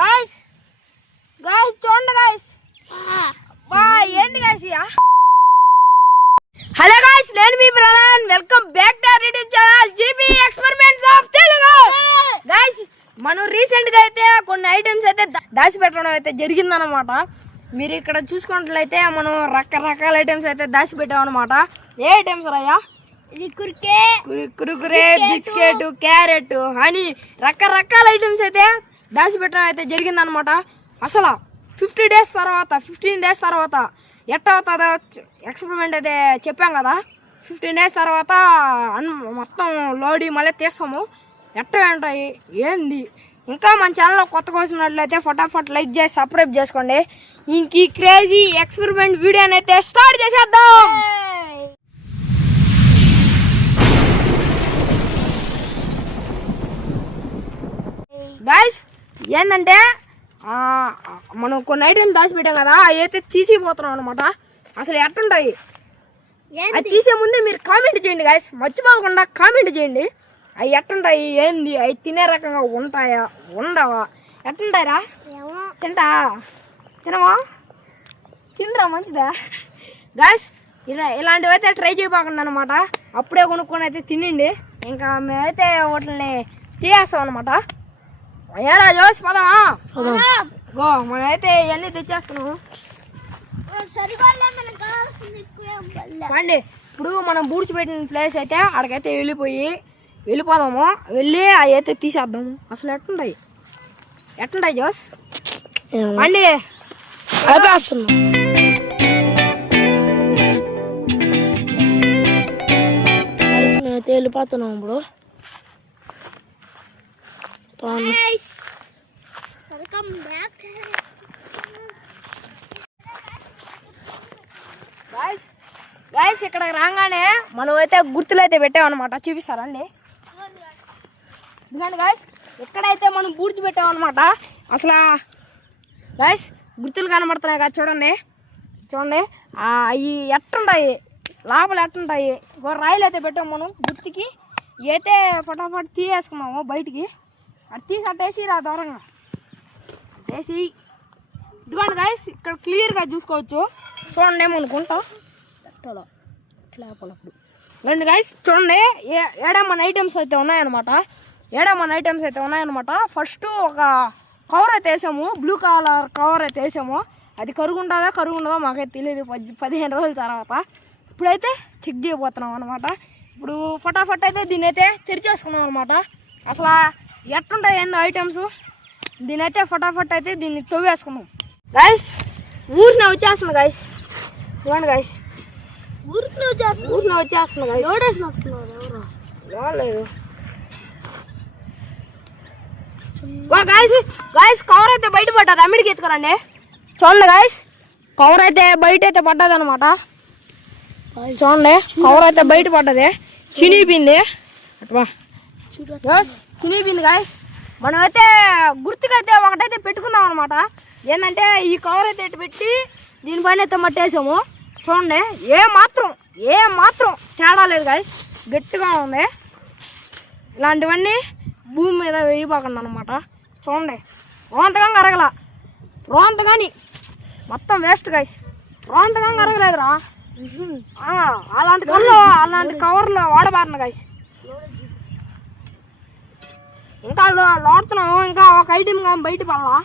Guys చూడండి guys. ఏంది guys ఇయా? హలో గాయ్స్, నేను మీ Pradhan. Welcome back to our YouTube channel GP experiments of Telugu. Guys మనం రీసెంట్ గా అయితే కొన్ని ఐటమ్స్ అయితే దాచి పెట్టడం అయితే జరిగిందన్నమాట. మీరు ఇక్కడ చూసుకున్నట్లయితే మనం రకరకాల ఐటమ్స్ అయితే దాచి పెట్టామన్నమాట. ఏ ఐటమ్స్ రాయా? ఇది కురుకురే, బిస్కెట్, క్యారెట్, హనీ, రకరకాల ఐటమ్స్ అయితే దాచి పెట్టడం అయితే జరిగిందనమాట. అసలు 15 డేస్ తర్వాత ఎట్ట అవుతుందో ఎక్స్పెరిమెంట్ అయితే చెప్పాం కదా. 15 డేస్ తర్వాత మొత్తం లోడి మళ్ళీ తీస్తాము. ఎట్ట ఉంటాయి ఏంది? ఇంకా మన ఛానల్లో కొత్తగా వచ్చినట్లయితే ఫటాఫట్ లైక్ చేసి సబ్స్క్రైబ్ చేసుకోండి. ఇంక ఈ క్రేజీ ఎక్స్పెరిమెంట్ వీడియోని అయితే స్టార్ట్ చేసేద్దాం. గాయ్స్ ఏంటంటే మనం కొన్ని ఐటమ్స్ దాచిపెట్టాం కదా, అవి అయితే తీసిపోతున్నాం అనమాట. అసలు ఎట్టుంటాయి అది తీసే ముందే మీరు కామెంట్ చేయండి గాయ్స్, మర్చిపోకుండా కామెంట్ చేయండి. అవి ఎట్టుంటాయి ఏంది, అవి తినే రకంగా ఉంటాయా ఉండవా, ఎట్టుంటాయిరా? తినవా? తినరా మంచిదా? గాయ్స్ ఇలాంటివి అయితే ట్రై చేయబోకుండా అనమాట. అప్పుడే కొనుక్కొని అయితే తినండి. ఇంకా మేమైతే వాటిని తీయేస్తాం అనమాట. అయ్యారా జోస్ పదమా గో, మనమైతే ఇవన్నీ తెచ్చేస్తున్నాము. పండి ఇప్పుడు మనం బూడ్చిపెట్టిన ప్లేస్ అయితే అక్కడికైతే వెళ్ళిపోదాము. వెళ్ళి అవి అయితే తీసేద్దాము. అసలు ఎట్టుంటాయి జోస్? పండి మేమైతే వెళ్ళిపోతున్నాం ఇప్పుడు. గాయ్స్ ఇక్కడికి రాగానే మనం అయితే గుర్తులు అయితే పెట్టామన్నమాట. చూపిస్తారండి. ఎందుకంటే గాయ్స్ ఎక్కడైతే మనం బూడ్చి పెట్టామన్నమాట. అసలు గాయ్స్ గుర్తులు కనబడుతున్నాయి కదా, చూడండి. అవి ఎట్టుంటాయి లోపల ఎట్టుంటాయి. రాయిలు అయితే పెట్టాము మనం గుర్తుకి. అయితే ఫటాఫట్ తీసేసుకున్నాము బయటికి. అది తీసి అట్టేసి రా దూరంగా వేసి. ఇదిగోండి గాయ్స్ ఇక్కడ క్లియర్గా చూసుకోవచ్చు. చూడండి ఏమనుకుంటా అప్పుడు రండి గాయ్స్ చూడండి. ఏడమన్న ఐటమ్స్ అయితే ఉన్నాయన్నమాట. ఫస్ట్ ఒక కవర్ అయితే వేసాము, బ్లూ కలర్ కవర్ అయితే వేసాము. అది కరుగుండదో మాకైతే తెలియదు. 15 రోజుల తర్వాత ఇప్పుడైతే చెక్ చేయబోతున్నాం అనమాట. ఇప్పుడు ఫటాఫట్ అయితే దీన్ని అయితే తెరిచేసుకున్నాం అనమాట. అసలు ఎట్టుంటాయి ఏందో ఐటమ్స్. దీని అయితే ఫటాఫట్ అయితే దీన్ని తవ్వేసుకున్నాం గాయ్స్. ఊరిని వచ్చేస్తుంది గాయ్స్. ఇవ్వండి గాయ్స్, ఊరిని వచ్చేస్తుంది గాయ్స్. కవర్ అయితే బయట పడ్డది, అమ్మిడికి ఎత్తుకోరండి. చూడండి గాయ్స్, కవర్ అయితే బయట అయితే పడ్డది అనమాట. చూడండి కవర్ అయితే బయట పడ్డది, చినిగిపోయింది. అట్వా చినిగిపోయింది గాయ్స్. మనమైతే గుర్తుకైతే ఒకటైతే పెట్టుకుందాం అనమాట. ఏంటంటే ఈ కవర్ అయితే ఇటు పెట్టి దీనిపైన అయితే మట్టేసాము. చూడండి ఏ మాత్రం తేడా లేదు గాయ్స్, గట్టిగా ఉంది. ఇలాంటివన్నీ భూమి మీద వేయబోకుండా అనమాట. చూడండి రోంతగా అరగల, కానీ మొత్తం వేస్ట్ గాయ్స్. రోంతగా అరగలేదురా. అలాంటి కవర్లో వాడబారను గాయ్స్. ఇంకా లోడుతున్నాము. ఇంకా ఒక ఐటమ్ కానీ బయట పడాలా,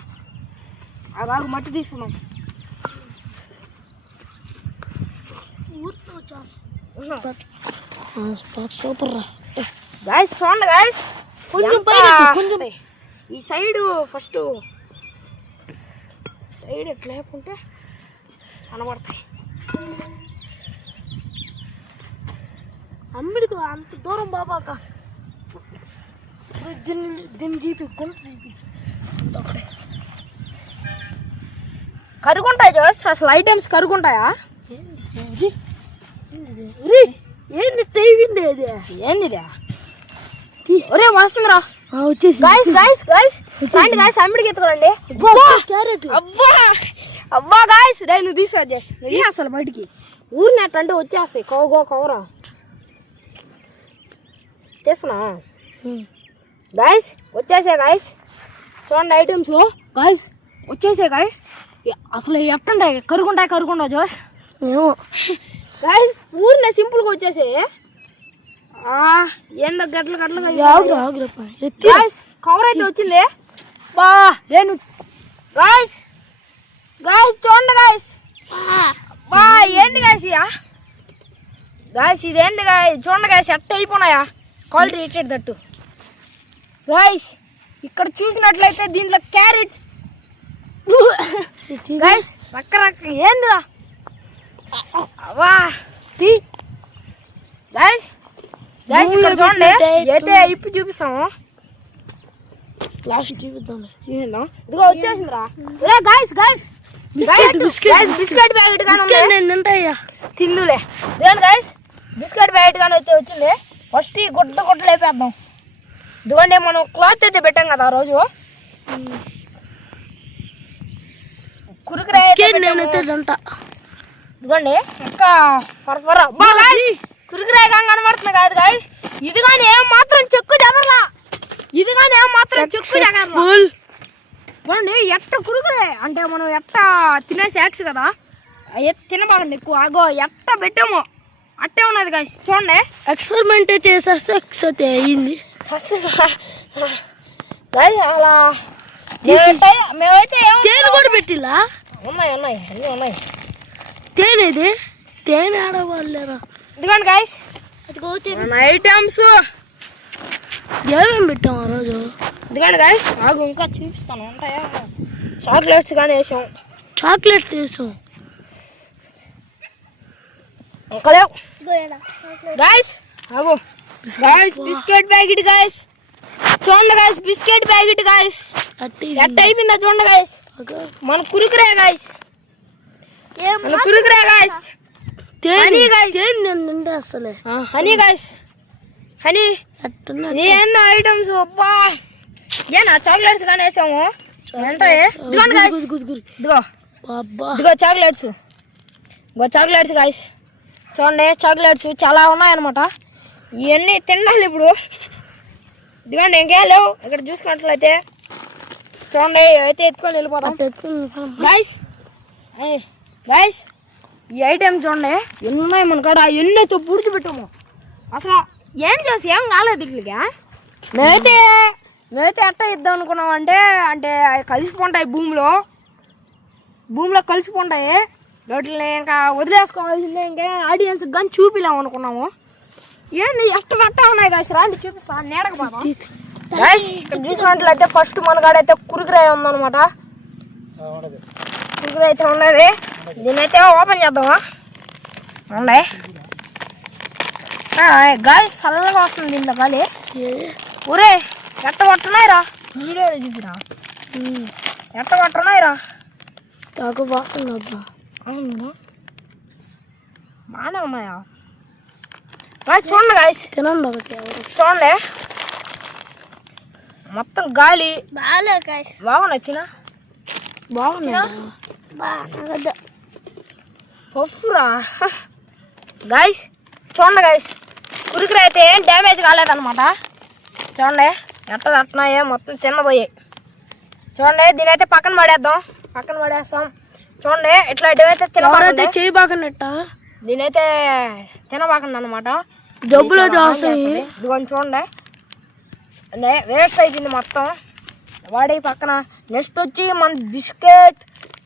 అది మట్టి తీస్తున్నాం. సూపర్ గాయ్స్ చూడండి గాయ్స్, కొంచెం ఈ సైడ్ ఫస్ట్ సైడ్ ఎట్లా లేకుంటే కనబడతాయి. అమ్మిడికి అంత దూరం బాబాక దీన్ని జీపి కరుగుంటాయి జోస్. అసలు ఐటమ్స్ కరుగుంటాయా? ఏంది ఏంది ఒరే వస్తుందిరా వచ్చేసి. గాయ్స్ అమ్మిడికి ఎత్తుకోరండి. అబ్బా గాయ్స్ రే నువ్వు తీసుకొచ్చేసి అసలు బయటికి ఊరినట్టంటే వచ్చేస్తాయి. కవరా తీసుకున్నా గాయ్స్, వచ్చేసా గాయ్స్. చూడండి ఐటమ్స్ గాయస్ వచ్చేసాయి గాయస్. అసలు ఎట్టుంటాయి, కరుగుంటాయి జోస్ ఏమో గాయస్. ఊరినే సింపుల్గా వచ్చేసాయి. ఏందో గట్ల గాయస్. కవర్ అయితే వచ్చింది బా. నేను గాయస్ చూడండి గాయస్. బా ఏంటి గాయస్ గాయస్, ఇదేంటి గాయస్ చూడండి గాయస్, ఎట్ట అయిపోయినాయా క్వాలిటీ ఇచ్చేటట్టు గాయస్. ఇక్కడ చూసినట్లయితే దీంట్లో క్యారెట్స్ గాయస్ రక్క ఏందిరా అవా గాయస్. ఇక్కడ చూడండి అయితే ఇప్పి చూపిస్తాము. లాస్ట్ చూపిద్దాం. ఇదిగో వచ్చేసిందిరా గాయస్. బిస్కెట్ ప్యాకెట్ కానీ ఉంటాయా తిందులే. ఇదేంటి గాయస్ బిస్కెట్ ప్యాకెట్ కానీ అయితే వచ్చింది. ఫస్ట్ ఈ గుడ్డ లేపేద్దాం. ఇదిగోండి మనం క్లాత్ అయితే పెట్టాం కదా ఆ రోజు. కురుకురే ఇదిగోండి ఇంకా కురుకురే కానీ కనబడుతుంది కాదు గాయస్. ఇది కానీ ఏం మాత్రం చెక్కు చెదరలా. చూడండి ఎట్ట కురుకురే అంటే మనం ఎట్ట తినే శాక్స్ కదా, తినబాగండి ఎక్కువ. అగో ఎట్ట పెట్టాము అట్టే ఉన్నది గాయస్. చూడండి ఎక్స్పెరిమెంట్ చేసేస్తే అయితే అయ్యింది గాయస్. అలా మేమైతే తేనె కూడా పెట్టిలా. ఉన్నాయి అన్నీ ఉన్నాయి. తేనె ఆడవాళ్ళరా. ఇదిగోండి గాయస్ ఐటమ్స్ ఏమేమి పెట్టాం ఆ రోజు. ఇదిగోండి గాయస్ ఆగు ఇంకా చూపిస్తాను. ఉంటాయా చాక్లెట్స్ కానీ వేసాం. చాక్లెట్ వేసాం ఇంకా లేవు గాయస్. ఆగు గాయస్ బిస్కెట్ ప్యాకెట్ గాయస్. చూడండి గాయస్ బిస్కెట్ ప్యాకెట్ గాయస్ ఎట్ట అయిపోయిందా చూడండి గాయస్. మన కురుకురే గాయస్. Honey guys. అసలే హనీ గాయస్. హనీ ఏందో ఐటమ్స్ అబ్బా. ఏనా చాక్లెట్స్ కానీ వేసాము. ఏంటాయి ఇదిగోండి గాయస్. ఇదిగో చాక్లెట్స్. గాయస్ చూడండి చాక్లెట్స్ చాలా ఉన్నాయన్నమాట. ఇవన్నీ తినాలి ఇప్పుడు. ఇదిగోండి ఇంకేం లేవు ఇక్కడ చూసుకున్నట్లయితే. చూడండి అయితే ఎత్తుకొని వెళ్ళిపోతాం గాయస్. ఈ ఐటెం చూడండి ఎన్ని ఉన్నాయి మన కాడ. ఎన్ని అయితే పూడ్చిపెట్టాము. అసలు ఏం చేసి ఏం కాలేదు ఇట్లకి. మేమైతే ఎట్ట ఇద్దాం అనుకున్నాం అంటే కలిసిపోంటాయి భూమిలో కలిసిపోంటాయి. వాటిని ఇంకా వదిలేసుకోవాల్సిందే. ఇంకా ఆడియన్స్కి కానీ చూపిలేము అనుకున్నాము. ఏంది ఎట్ట ఉన్నాయి గాయస్. రాండి చూపిస్తా నేడకపోతాం గాయస్. చూసినట్లయితే ఫస్ట్ మన కాడ అయితే కురుకురే ఉందన్నమాట. కురుకురే అయితే ఉన్నది. దీనైతే ఓపెన్ చేద్దామా. ఉన్నాయి గాయస్ చల్లగా వస్తుంది దీంట్లో గాలి. ఊరే ఎట్ట పట్టున్నాయిరా. వీడియోలో చూపిరా ఎట్ట పట్టున్నాయిరా. నాకు వాసన వద్దా. బాగానే ఉన్నాయా చూడండి గాయస్. తినండి చూడండి మొత్తం గాలి బాగున్నాయి. బాగున్నాయి పఫ్రా గాయస్. చూడండి గాయస్ కురుకురు అయితే ఏం డ్యామేజ్ కాలేదన్నమాట. చూడండి ఎట్ట తట్టున్నాయో మొత్తం తినబోయాయి. చూడండి దీని అయితే పక్కన పడేస్తాం. చూడండి ఇట్లాంటివి అయితే తినబాకండి. చేయబాకనట్ట దీనైతే తినబాకండి అనమాట. జబ్బులో చేస్తాయి. ఇదిగోండి చూడండి వేస్ట్ అయిపోయింది మొత్తం వాడి పక్కన. నెక్స్ట్ వచ్చి మన బిస్కెట్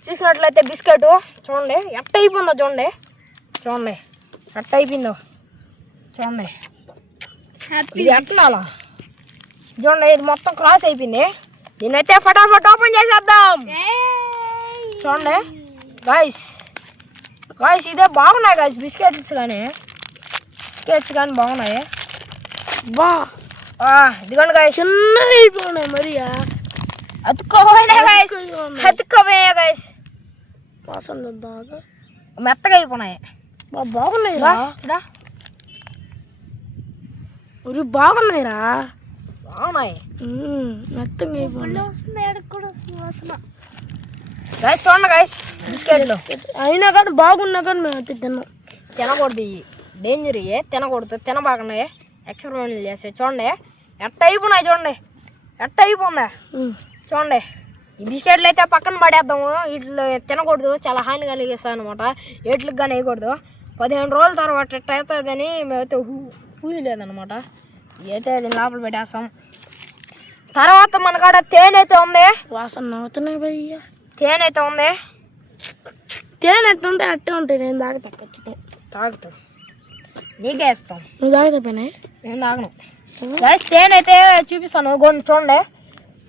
చూసినట్లయితే బిస్కెట్ చూడండి ఎట్ట అయిపోయిందో. చూడండి ఎట్ట అయిపోయిందో. చూడండి ఇది ఎట్లా చూడండి. ఇది మొత్తం క్రాస్ అయిపోయింది. దీనైతే ఫటాఫట్ ఓపెన్ చేసేద్దాం. చూడండి గాయస్ ఇదే బాగున్నాయి గాయస్. బిస్కెట్స్ కానీ బాగున్నాయి. ఇదిగోండి గాయస్ చిన్నగా అయిపోయినాయి. మరి అతుక్కోపోయినాయి గాయస్. వాసన వద్దా. మెత్తగా అయిపోయినాయి. బాగున్నాయిరా. బాగున్నాయిరా. బాగున్నాయి మెత్తగా అయిపోయినాయి. గాయస్ చూడండి గాయస్ బిస్కెట్లు అయినా కానీ బాగున్నా కానీ మేము అయితే తినకూడదు. డేంజర్ తినకూడదు. తినబాగున్నాయి. ఎక్స్పెరిమెంట్లు చేస్తే చూడండి ఎట్ట అయిపోయినాయి. చూడండి చూడండి ఈ బిస్కెట్లు అయితే పక్కన పడేద్దాము. వీటిలో తినకూడదు, చాలా హాని కలిగిస్తాయి అనమాట. ఏట్లకు కానీ వేయకూడదు. 15 రోజుల తర్వాత ఎట్ట అవుతుందని మేమైతే ఊహిలేదనమాట. అయితే అది లోపల పెట్టేస్తాం. తర్వాత మన కాడ తేనె అయితే ఉంది. వాసన నవ్వుతున్నాయి భయ్య. తేనె అయితే ఉంది. తేనె ఎట్టుంటే అట్టే ఉంటాయి. నేను తాగుతా ఖచ్చితంగా. తాగుతావు, నీకే ఇస్తాం. నువ్వు తాగుతా పని. నేను తాగను. తేనె అయితే చూపిస్తాను. కొన్ని చూడండి,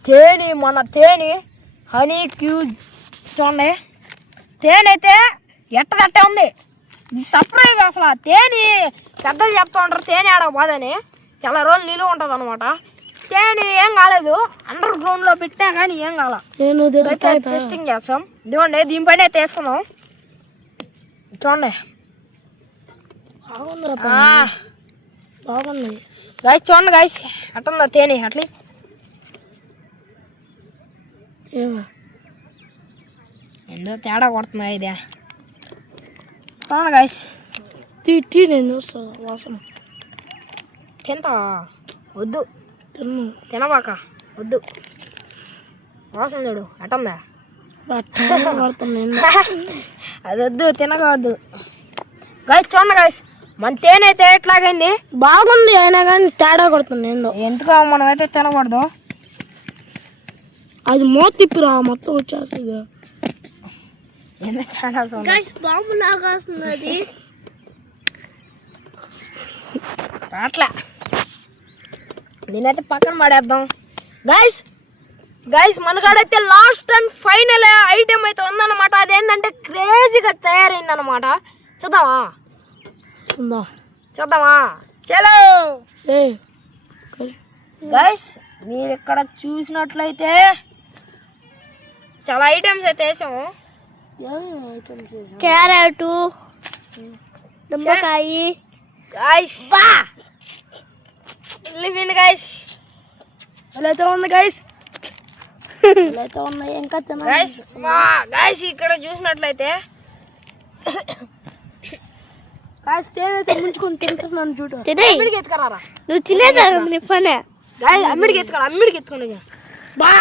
తేనె, మన తేనె హనీ క్యూజ్ చూడండి. తేనె అయితే ఎట్టదట్టే ఉంది. ఇది సర్ప్రైజ్ అసలు. తేనె పెద్దలు చెప్తా ఉంటారు తేనె ఆడకపోదని, చాలా రోజులు నిలువ ఉంటుంది అనమాట. తేనె ఏం కాలేదు, అండర్ గ్రౌండ్లో పెట్టినా కానీ ఏం కాల. నేను టెస్టింగ్ చేస్తాం. ఇదిగోండి, దీనిపైన అయితే వేసుకుందాం. చూడండి, బాగుంది గైస్. చూడండి గైస్, అట్టుందా తేనె అట్లీ. ఏమో ఎంతో తేడా కొడుతుందా ఇదే. చూడండి గైస్, తిట్టి నేను చూస్తా వాసన. తింటా? వద్దు, తిన్ను. తినబాక, వద్దు. వాసన చూడు ఎట్టుందా. అది వద్దు, తినకూడదు గైస్. చూడండి గైస్, మన తేనె అయితే ఎట్లాగైంది. బాగుంది అయినా కానీ తేడా కొడుతుంది ఏందో. ఎందుకో మనం అయితే తినకూడదు. అది మూత తిప్పిరా మొత్తం వచ్చేస్తుంది. బాంబు లాగా వస్తుంది అది. అట్లా దీనైతే పక్కన పడేద్దాం గైస్. గైస్, మనకాడైతే లాస్ట్ అండ్ ఫైనల్ ఐటెం అయితే ఉందన్నమాట. అదేంటంటే క్రేజీగా తయారైందన్నమాట. చూద్దామా? చూద్దామా? చలో గైస్, మీరు ఇక్కడ చూసినట్లయితే చాలా ఐటమ్స్ అయితే వేసాము. క్యారెట్, నిమ్మకాయ. గైస్ లివిన్ గైస్, అయితే ఉంది గైస్. అయితే ఉన్నాయి ఇంకా గైస్. గైస్, ఇక్కడ చూసినట్లయితే గైస్ తేనైతే ముంచుకొని తింటున్నాను చూడు. అమ్మిడికి ఎత్తుకరారా. నువ్వు తినేదా పనే. గైస్, అమ్మిడికి ఎత్తుకరా, అమ్మిడికి ఎత్తుకోండి. బా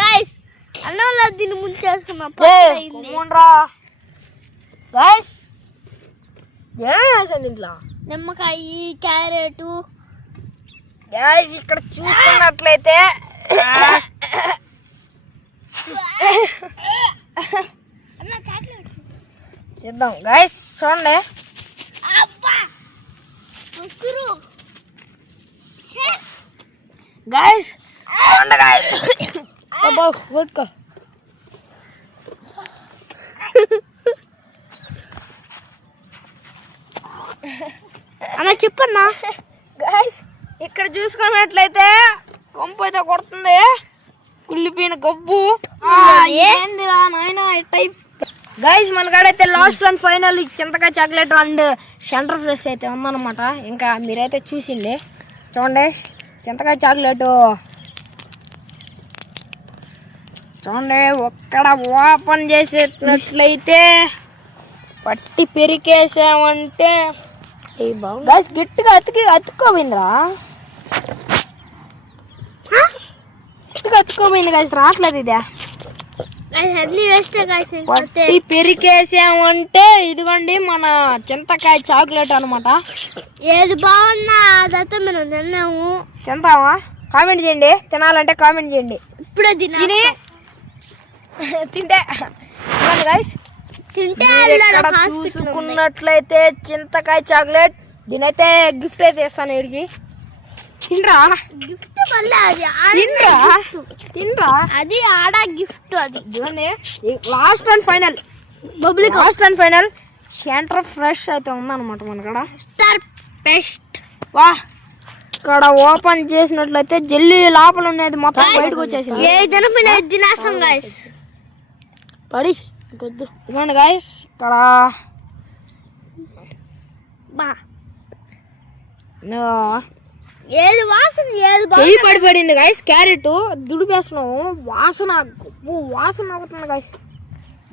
గైస్, అన్నంలో దీన్ని ముంచేసుకున్నా. గైస్, ఏమేసాను ఇంట్లో? నిమ్మకాయ, క్యారెట్. గైస్, ఇక్కడ చూసుకున్నట్లయితే చేద్దాం గైస్. చూడండి గైస్, చూడండి గైస్. అలా చెప్పన్నా. గైస్, ఇక్కడ చూసుకున్నట్లయితే కొంపు అయితే కొడుతుంది. కుళ్ళిపోయిన గబ్బు ఏందిరా నాయన టైప్. గైస్, మనకాడైతే లాస్ట్ అండ్ ఫైనల్ చింతకాయ చాక్లెట్ అండ్ సెంటర్ ఫ్రెష్ అయితే ఉందన్నమాట. ఇంకా మీరైతే చూసిండే. చూడండి, చింతకాయ చాక్లెట్ చూడండి. ఒక్కడ ఓపెన్ చేసేటట్లయితే పట్టి పెరికేసామంటే గైస్ గట్టిగా అతుక్కోపోయిందిరా. గట్టిగా అతుక్కోపోయింది గైస్, రావట్లేదు ఇదే. పట్టి పెరికేసామంటే ఇదిగోండి మన చింతకాయ చాక్లెట్ అనమాట. ఏది బాగున్నా అదైతే మనం తిన్నాము. తింటామా? కామెంట్ చేయండి. తినాలంటే కామెంట్ చేయండి. ఇప్పుడే తిని తింటే గైస్. చూసుకున్నట్లయితే చింతకాయ చాక్లెట్ దీనైతే గిఫ్ట్ అయితే ఇస్తాను. వీడికి తినరా? తినరా? అది ఆడ గిఫ్ట్. అది last and final centre Fresh అయితే ఉందన్నమాట మన స్టార్ బెస్ట్. వా, ఇక్కడ ఓపెన్ చేసినట్లయితే జెల్లీ లోపల ఉన్నది మొత్తం బయటకు వచ్చేసింది. పడి ఇదిగోండి గైస్, ఇక్కడ ఏది వాసన చెయ్యి పడిపడింది గైస్. క్యారెట్ దుడిపేస్తున్నాము. వాసన గబ్బు వాసన అవుతుంది గైస్.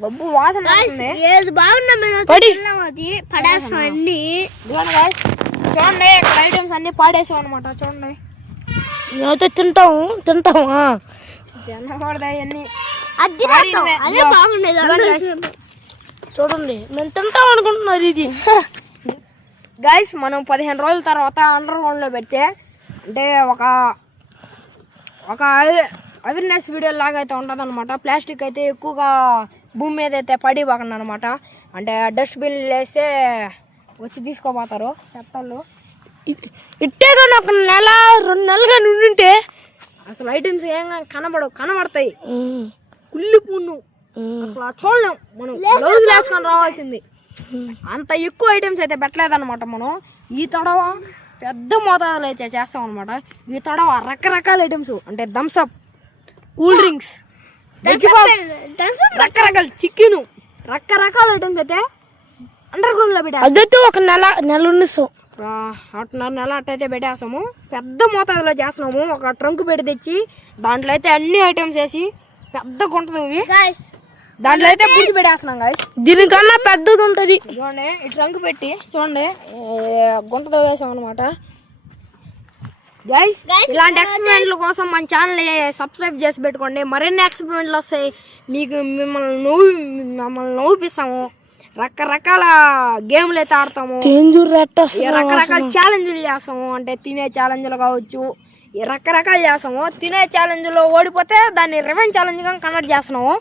గబ్బు వాసన అవుతుంది. ఏది బాగున్నా పడి అది పడేస్తాం అన్ని. ఇదిగోండి గైస్, చూడండి ఇక్కడ ఐటమ్స్ అన్ని పాడేసాం అనమాట. చూడండి మేమైతే తింటామా తినకూడదు అవన్నీ. అదే బాగుండేది. చూడండి మేము తింటాం అనుకుంటున్నారు. ఇది గైస్ మనం 15 రోజుల తర్వాత అండర్ గ్రౌండ్ లో పెడితే అంటే ఒక అవేర్నెస్ వీడియో లాగా అయితే ఉంటుంది అనమాట. ప్లాస్టిక్ అయితే ఎక్కువగా భూమి మీద అయితే పడిపోకుండా అనమాట. అంటే డస్ట్బిన్ వేస్తే వచ్చి తీసుకోపోతారు చెత్తలు. ఇట్టే కానీ 1 నెల 2 నెలలుగా నుండింటే అసలు ఐటమ్స్ ఏం కనబడతాయి. కుళ్ళి పున్ను అసలు చూడలేం. మనం గ్లౌజులు వేసుకొని రావాల్సింది. అంత ఎక్కువ ఐటమ్స్ అయితే పెట్టలేదన్నమాట. మనం ఈ తడవ పెద్ద మోతాదులో అయితే చేస్తాం అనమాట. ఈ తడవ రకరకాల ఐటమ్స్ అంటే థమ్స్అప్, కూల్ డ్రింక్స్, రకరకాల చికెన్, రకరకాల ఐటమ్స్ అయితే అండర్ గ్రౌండ్ లో పెట్టేస్తాం. అదైతే 1 నెల ఉండిస్తాం. 1.5 నెల అట్టయితే పెట్టేస్తాము. పెద్ద మోతాదులో చేస్తున్నాము. ఒక ట్రంక్ పెట్టి తెచ్చి దాంట్లో అయితే అన్ని ఐటమ్స్ వేసి పెద్ద గుంటది. దాంట్లో అయితే పుడిచి పెట్టేస్తున్నాం గాయస్. దీనికన్నా పెద్దది ఉంటుంది. చూడండి ఈ ట్రంక్ పెట్టి చూడండి గుంటతో వేసాం అనమాట. గైస్ ఇలాంటి ఎక్స్పెరిమెంట్ల కోసం మన ఛానల్ సబ్స్క్రైబ్ చేసి పెట్టుకోండి. మరిన్ని ఎక్స్పెరిమెంట్లు వస్తాయి. మీకు మిమ్మల్ని నవ్విస్తాము. రకరకాల గేమ్లు అయితే ఆడతాము. రకరకాల ఛాలెంజ్లు చేస్తాము. అంటే తినే ఛాలెంజ్లు కావచ్చు, రకరకాలు చేస్తాము. తినే ఛాలెంజ్లో ఓడిపోతే దాన్ని రివెంజ్ ఛాలెంజ్ గా కన్వర్ట్ చేస్తున్నాము.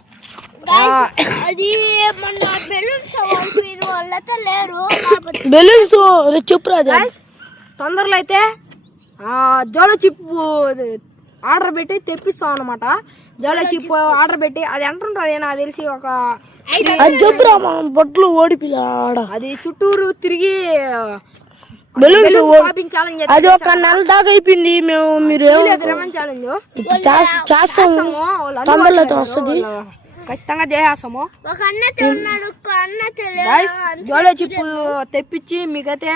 తొందరలో అయితే జోలో చిప్ ఆర్డర్ పెట్టి తెప్పిస్తాం అనమాట. జోలో చిప్ ఆర్డర్ పెట్టి అది ఎంత ఉంటుంది నాకు తెలిసి ఒక బొట్లు ఓడిపిల్ల అది చుట్టూరు తిరిగి అది 1 నెల దాకా అయిపోయింది. మీరు ఛాలెంజ్ చేస్తాము. తొందరలో వస్తుంది. ఖచ్చితంగా చేసేస్తాము. జోలో చిప్ తెప్పించి మీకైతే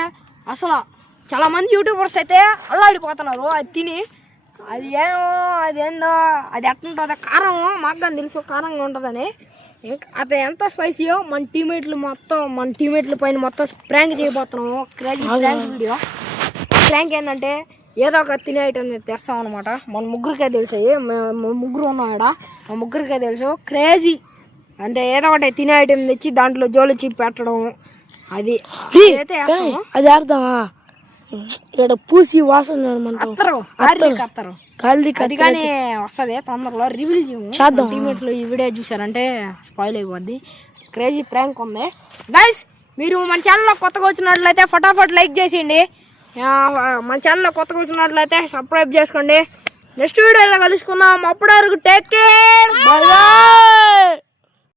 అసలు చాలా మంది యూట్యూబర్స్ అయితే అల్లాడిపోతున్నారు అది తిని. అదేందో అది ఎట్లుంటుందో కారం మాకు కానీ తెలుసు కారంగా ఉంటుందని. ఇంకా అది ఎంత స్పైసీయో మన టీమేట్ల పైన మొత్తం ప్రాంక్ చేయబోతున్నాము. Crazy prank video. ప్రాంక్ ఏంటంటే ఏదో ఒక తినే ఐటమ్ తెస్తాం అనమాట. మన ముగ్గురికే తెలుసాయి. ముగ్గురు ఉన్నాం ఇక్కడ. మా ముగ్గురికే తెలుసు. క్రేజీ అంటే ఏదో ఒకటి తినే ఐటమ్ తెచ్చి దాంట్లో జోలు చిప్ పెట్టడం అది అది అర్థమా? ఇక్కడ పూసి వాసన అది కానీ వస్తుంది తొందరలో. రివీల్ చేద్దాం. టీమేట్లు ఈ వీడియో చూసారంటే స్పాయిల్ అయిపోద్ది. క్రేజీ ప్రాంక్ ఉంది గైస్. మీరు మన ఛానల్లో కొత్తగా వచ్చినట్లయితే ఫటాఫట్ లైక్ చేసేయండి. మన ఛానల్లో కొత్తగా వచ్చినట్లయితే సబ్స్క్రైబ్ చేసుకోండి. నెక్స్ట్ వీడియోలో కలుసుకుందాం. అప్పటి వరకు టేక్ కేర్. బాయ్.